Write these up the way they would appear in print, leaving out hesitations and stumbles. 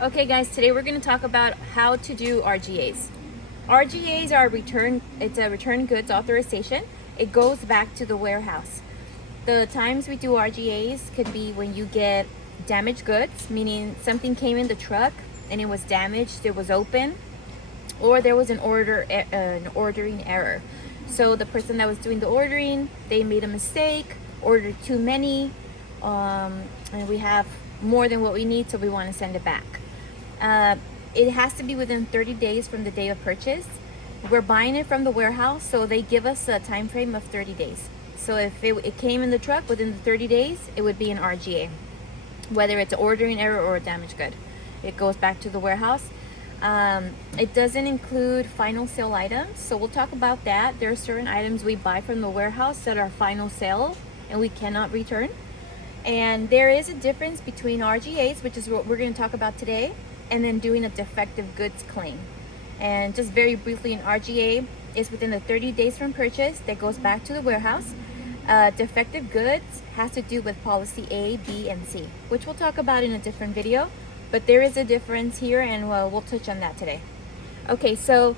Okay guys, today we're going to talk about how to do RGAs. RGAs are it's a return goods authorization. It goes back to the warehouse. The times we do RGAs could be when you get damaged goods, meaning something came in the truck and it was damaged, it was open, or there was an ordering error. So the person that was doing the ordering, they made a mistake, ordered too many, and we have more than what we need, so we want to send it back. It has to be within 30 days from the day of purchase. We're buying it from the warehouse, so they give us a time frame of 30 days. So if it came in the truck within the 30 days, it would be an RGA. Whether it's an ordering error or a damaged good, it goes back to the warehouse. It doesn't include final sale items, so we'll talk about that. There are certain items we buy from the warehouse that are final sale and we cannot return. And there is a difference between RGAs, which is what we're going to talk about today, and then doing a defective goods claim. And just very briefly, an RGA is within the 30 days from purchase that goes back to the warehouse. Defective goods has to do with policy A, B, and C, which we'll talk about in a different video, but there is a difference here, and we'll touch on that today. Okay, so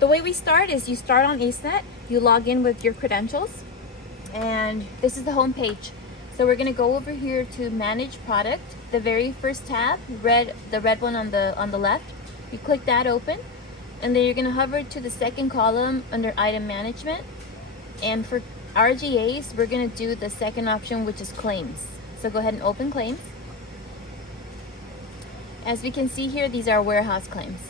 the way we start is you start on AceNet, you log in with your credentials, and this is the home page. So we're gonna go over here to manage product, the very first tab, the red one on the left. You click that open, and then you're gonna hover to the second column under item management. And for RGAs, we're gonna do the second option, which is claims. So go ahead and open claims. As we can see here, these are warehouse claims.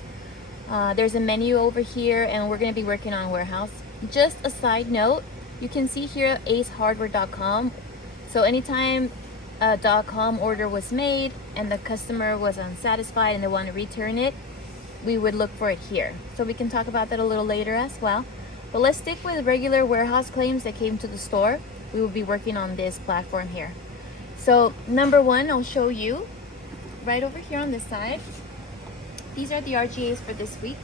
There's a menu over here, and we're gonna be working on warehouse. Just a side note, you can see here acehardware.com. So anytime a .com order was made and the customer was unsatisfied and they want to return it, we would look for it here. So we can talk about that a little later as well. But let's stick with regular warehouse claims that came to the store. We will be working on this platform here. So number one, I'll show you right over here on this side. These are the RGAs for this week.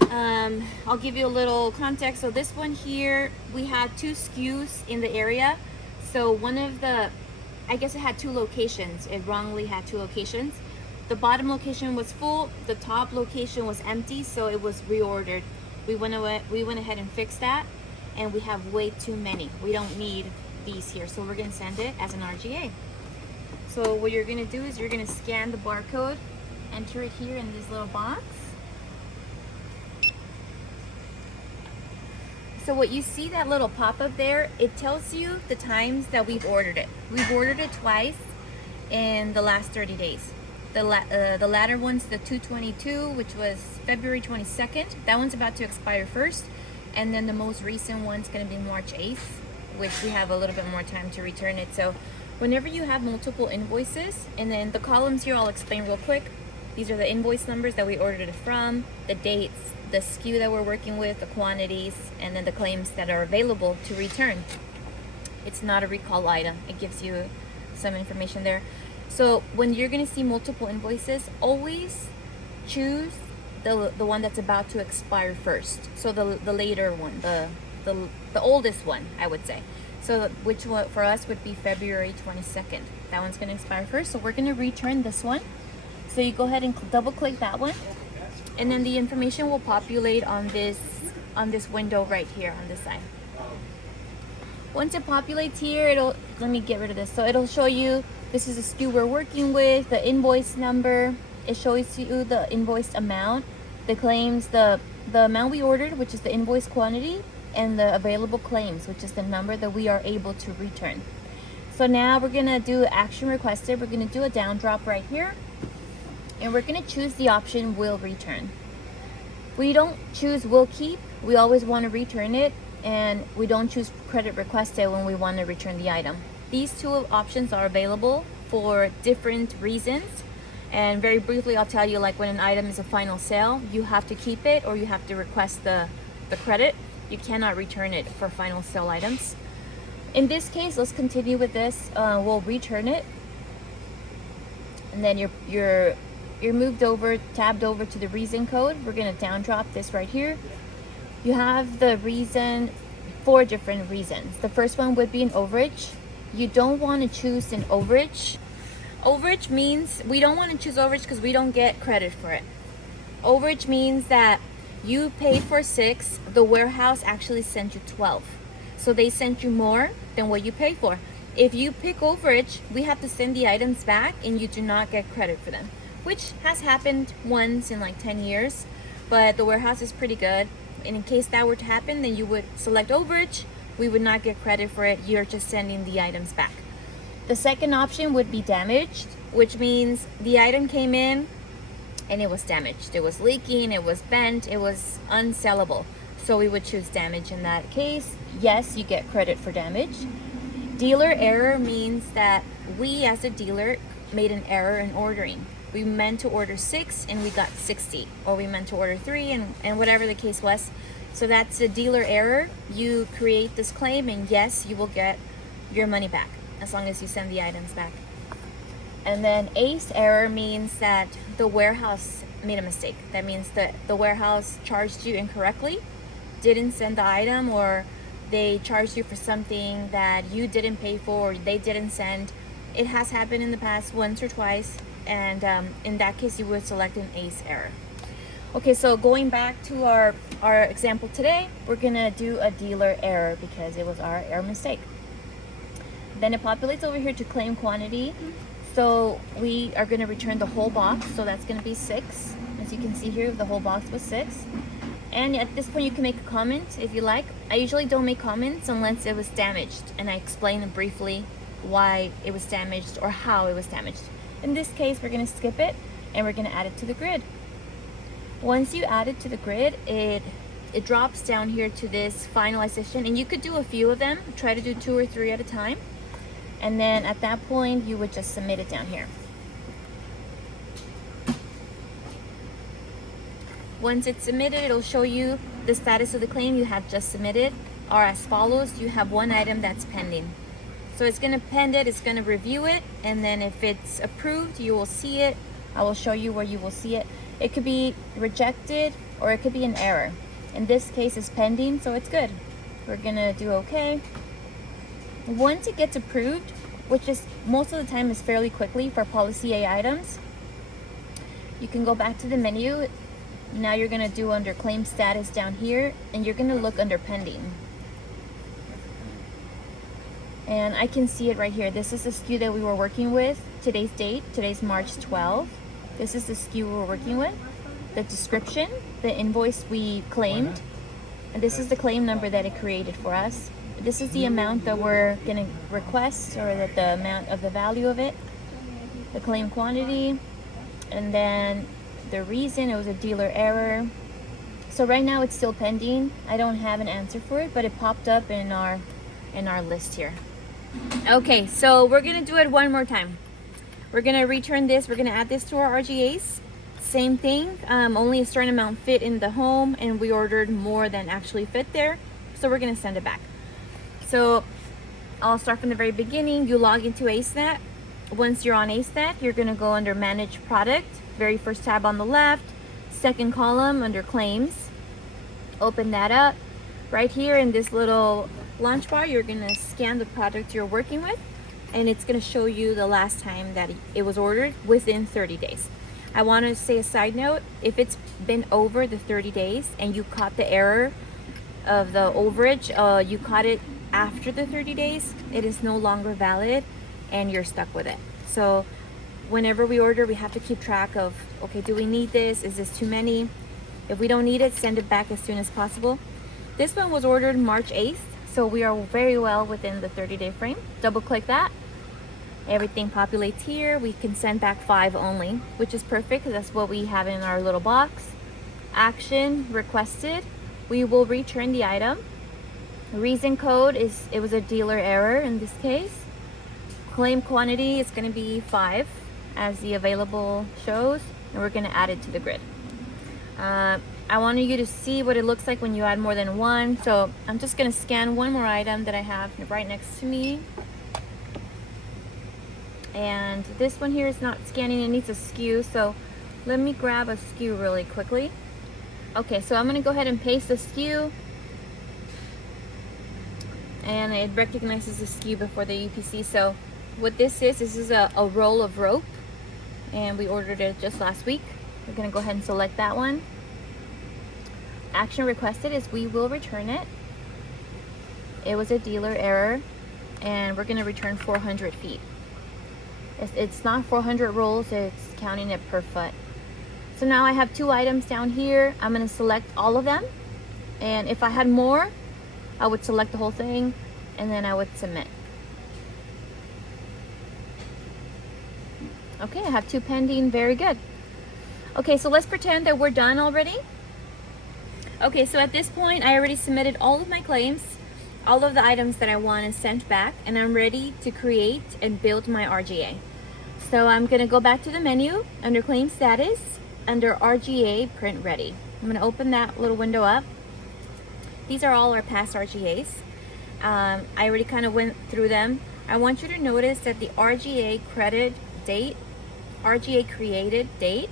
I'll give you a little context. So this one here, we had 2 SKUs in the area. So one of I guess it had 2 locations. It wrongly had 2 locations. The bottom location was full, the top location was empty, so it was reordered. We went ahead and fixed that, and we have way too many. We don't need these here, so we're gonna send it as an RGA. So what you're gonna do is you're gonna scan the barcode, enter it here in this little box. So what you see, that little pop-up there, it tells you the times that we've ordered it. We've ordered it twice in the last 30 days. The latter one's the 222, which was February 22nd. That one's about to expire first. And then the most recent one's gonna be March 8th, which we have a little bit more time to return it. So whenever you have multiple invoices, and then the columns here I'll explain real quick. These are the invoice numbers that we ordered it from, the dates, the SKU that we're working with, the quantities, and then the claims that are available to return. It's not a recall item. It gives you some information there. So when you're going to see multiple invoices, always choose the one that's about to expire first. So the later one, the oldest one, I would say. So which one for us would be February 22nd. That one's going to expire first. So we're going to return this one. So you go ahead and double click that one, and then the information will populate on this window right here on this side. Once it populates here, let me get rid of this. So it'll show you this is a SKU we're working with, the invoice number. It shows you the invoiced amount, the claims, the amount we ordered, which is the invoice quantity, and the available claims, which is the number that we are able to return. So now we're gonna do action requested. We're gonna do a down drop right here. And we're gonna choose the option will return. We don't choose will keep. We always wanna return it, and we don't choose credit requested when we wanna return the item. These 2 options are available for different reasons. And very briefly, I'll tell you, like when an item is a final sale, you have to keep it or you have to request the credit. You cannot return it for final sale items. In this case, let's continue with this. We'll return it. And then you're tabbed over to the reason code. We're gonna down drop this right here. You have the reason, 4 different reasons. The first one would be an overage. You don't want to choose an overage Overage means we don't want to choose overage because we don't get credit for it. Overage means that you paid for 6, the warehouse actually sent you 12. So they sent you more than what you paid for. If you pick overage, we have to send the items back and you do not get credit for them, which has happened once in like 10 years, but the warehouse is pretty good. And in case that were to happen, then you would select overage. We would not get credit for it. You're just sending the items back. The second option would be damaged, which means the item came in and it was damaged. It was leaking, it was bent, it was unsellable. So we would choose damage in that case. Yes, you get credit for damage. Dealer error means that we as a dealer made an error in ordering. We meant to order 6 and we got 60, or we meant to order 3 and whatever the case was. So that's a dealer error. You create this claim and yes, you will get your money back as long as you send the items back. And then ACE error means that the warehouse made a mistake. That means that the warehouse charged you incorrectly, didn't send the item, or they charged you for something that you didn't pay for or they didn't send. It has happened in the past once or twice, and in that case you would select an ACE error. Okay, so going back to our example today, we're gonna do a dealer error because it was our error mistake. Then it populates over here to claim quantity. So we are gonna return the whole box, so that's gonna be 6. As you can see here, the whole box was 6. And at this point you can make a comment if you like. I usually don't make comments unless it was damaged and I explain briefly why it was damaged or how it was damaged. In this case, we're gonna skip it and we're gonna add it to the grid. Once you add it to the grid, it drops down here to this finalization, and you could do a few of them. Try to do 2 or 3 at a time. And then at that point, you would just submit it down here. Once it's submitted, it'll show you the status of the claim you have just submitted are as follows. You have 1 item that's pending. So it's gonna pend it, it's gonna review it, and then if it's approved, you will see it. I will show you where you will see it. It could be rejected or it could be an error. In this case, it's pending, so it's good. We're gonna do okay. Once it gets approved, which is most of the time is fairly quickly for policy A items, you can go back to the menu. Now you're gonna do under claim status down here, and you're gonna look under pending. And I can see it right here. This is the SKU that we were working with. Today's date, today's March 12th. This is the SKU we were working with. The description, the invoice we claimed, and this is the claim number that it created for us. This is the amount that we're gonna request, or the amount of the value of it, the claim quantity, and then the reason it was a dealer error. So right now it's still pending. I don't have an answer for it, but it popped up in our list here. Okay, so we're gonna do it one more time. We're gonna return this, we're gonna add this to our RGAs. Same thing, only a certain amount fit in the home and we ordered more than actually fit there. So we're gonna send it back. So I'll start from the very beginning. You log into AceNet. Once you're on AceNet, you're gonna go under Manage Product, very first tab on the left, second column under Claims. Open that up. Right here in this little launch bar, you're gonna scan the product you're working with, and it's gonna show you the last time that it was ordered within 30 days. I wanna say a side note, if it's been over the 30 days and you caught the error of the overage, you caught it after the 30 days, it is no longer valid and you're stuck with it. So whenever we order, we have to keep track of, okay, do we need this? Is this too many? If we don't need it, send it back as soon as possible. This one was ordered March 8th, so we are very well within the 30-day frame. Double click that. Everything populates here. We can send back 5 only, which is perfect because that's what we have in our little box. Action requested. We will return the item. Reason code is, it was a dealer error in this case. Claim quantity is going to be 5 as the available shows, and we're going to add it to the grid. I wanted you to see what it looks like when you add more than one, so I'm just going to scan one more item that I have right next to me. And this one here is not scanning, it needs a SKU, so let me grab a SKU really quickly. Okay, so I'm going to go ahead and paste the SKU, and it recognizes the SKU before the UPC. So What this is a roll of rope, and we ordered it just last week. We're gonna go ahead and select that one. Action requested is we will return it. It was a dealer error, and we're gonna return 400 feet. It's not 400 rolls, it's counting it per foot. So now I have 2 items down here. I'm gonna select all of them, and if I had more, I would select the whole thing, and then I would submit. Okay, I have 2 pending, very good. Okay, so let's pretend that we're done already. Okay, so at this point, I already submitted all of my claims, all of the items that I want is sent back, and I'm ready to create and build my RGA. So I'm gonna go back to the menu under claim status, under RGA print ready. I'm gonna open that little window up. These are all our past RGAs. I already kind of went through them. I want you to notice that the RGA credit date, RGA created date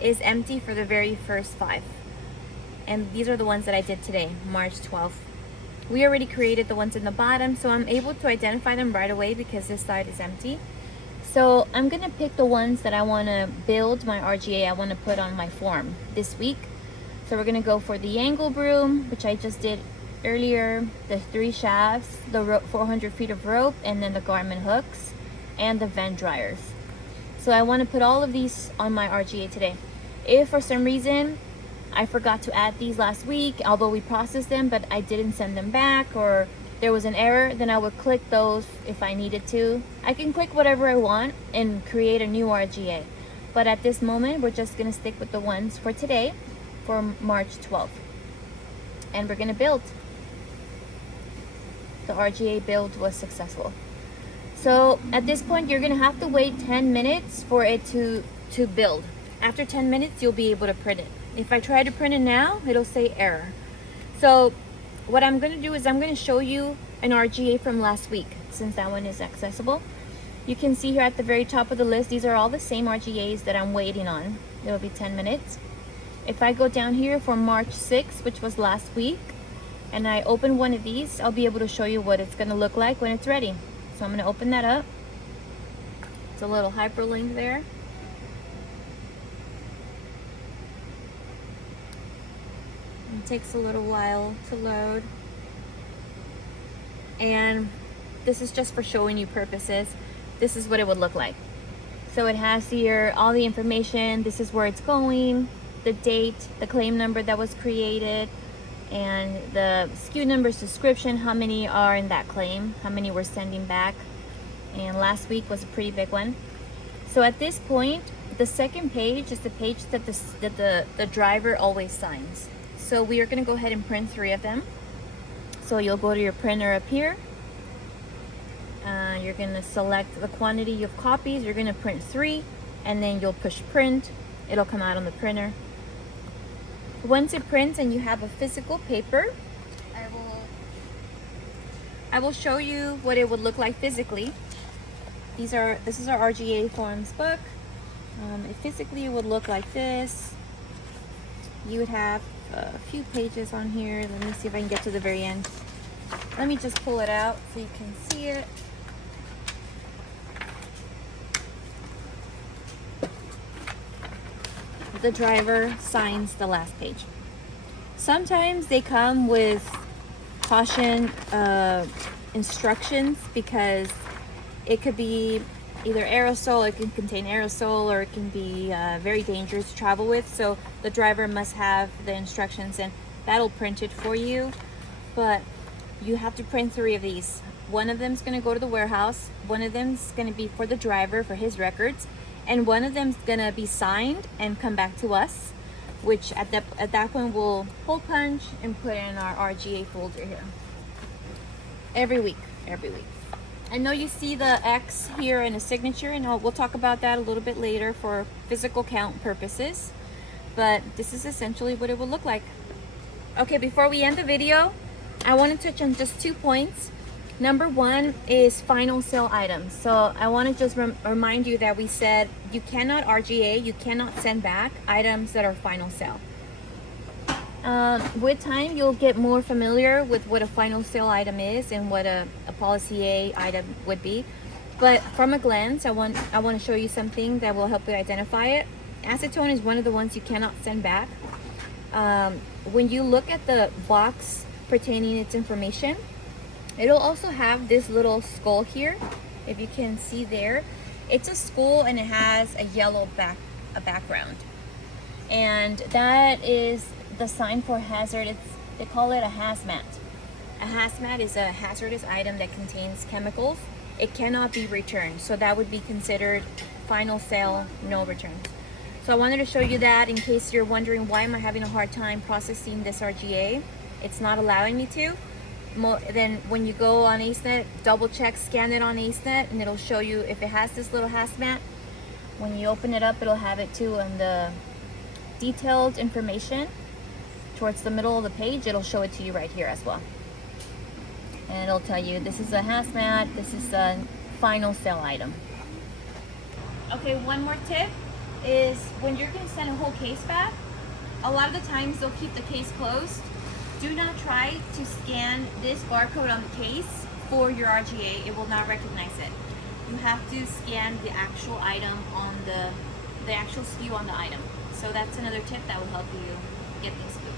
is empty for the very first 5. And these are the ones that I did today, March 12th. We already created the ones in the bottom, so I'm able to identify them right away because this side is empty. So I'm gonna pick the ones that I wanna build my RGA, I wanna put on my form this week. So we're gonna go for the angle broom, which I just did earlier, the 3 shafts, the 400 feet of rope, and then the garment hooks, and the vent dryers. So I wanna put all of these on my RGA today. If for some reason I forgot to add these last week, although we processed them, but I didn't send them back, or there was an error, then I would click those if I needed to. I can click whatever I want and create a new RGA. But at this moment, we're just gonna stick with the ones for today, for March 12th. And we're gonna build. The RGA build was successful. So at this point, you're gonna have to wait 10 minutes for it to build. After 10 minutes, you'll be able to print it. If I try to print it now, it'll say error. So what I'm gonna do is I'm gonna show you an RGA from last week, since that one is accessible. You can see here at the very top of the list, these are all the same RGAs that I'm waiting on. It'll be 10 minutes. If I go down here for March 6th, which was last week, and I open one of these, I'll be able to show you what it's gonna look like when it's ready. So I'm gonna open that up. It's a little hyperlink there. It takes a little while to load. And this is just for showing you purposes. This is what it would look like. So it has here all the information. This is where it's going, the date, the claim number that was created, and the SKU number's description, how many are in that claim, how many we're sending back. And last week was a pretty big one. So at this point, the second page is the page that the driver always signs. So we are gonna go ahead and print 3 of them. So you'll go to your printer up here. You're gonna select the quantity of copies. You're gonna print 3, and then you'll push print. It'll come out on the printer. Once it prints and you have a physical paper, I will show you what it would look like physically. This is our RGA forms book. It physically would look like this. You would have a few pages on here. Let me see if I can get to the very end. Let me just pull it out so you can see it. The driver signs the last page. Sometimes they come with caution instructions because it could be either aerosol, it can contain aerosol, or it can be very dangerous to travel with. So the driver must have the instructions, and that'll print it for you. But you have to print 3 of these. One of them is going to go to the warehouse. One of them is going to be for the driver for his records, and one of them is going to be signed and come back to us, which at that point we'll hole punch and put in our RGA folder here. Every week. I know you see the X here and a signature, and we'll talk about that a little bit later for physical count purposes, but this is essentially what it will look like. Okay, before we end the video, I want to touch on just 2 points. Number 1 is final sale items. So I want to just remind you that we said you cannot RGA, you cannot send back items that are final sale. With time, you'll get more familiar with what a final sale item is and what a policy A item would be. But from a glance, I want to show you something that will help you identify it. Acetone is one of the ones you cannot send back. When you look at the box pertaining its information, it'll also have this little skull here. If you can see there, it's a skull and it has a yellow background, and that is the sign for hazard. They call it a hazmat. A hazmat is a hazardous item that contains chemicals. It cannot be returned, so that would be considered final sale, no returns. So I wanted to show you that in case you're wondering why am I having a hard time processing this RGA. It's not allowing me to. Then when you go on AceNet, double check, scan it on AceNet, and it'll show you if it has this little hazmat. When you open it up, it'll have it too, and the detailed information towards the middle of the page, it'll show it to you right here as well. And it'll tell you this is a hazmat, this is a final sale item. Okay, one more tip is when you're going to send a whole case back, a lot of the times they'll keep the case closed. Do not try to scan this barcode on the case for your RGA. It will not recognize it. You have to scan the actual item on the actual SKU on the item. So that's another tip that will help you get things moving.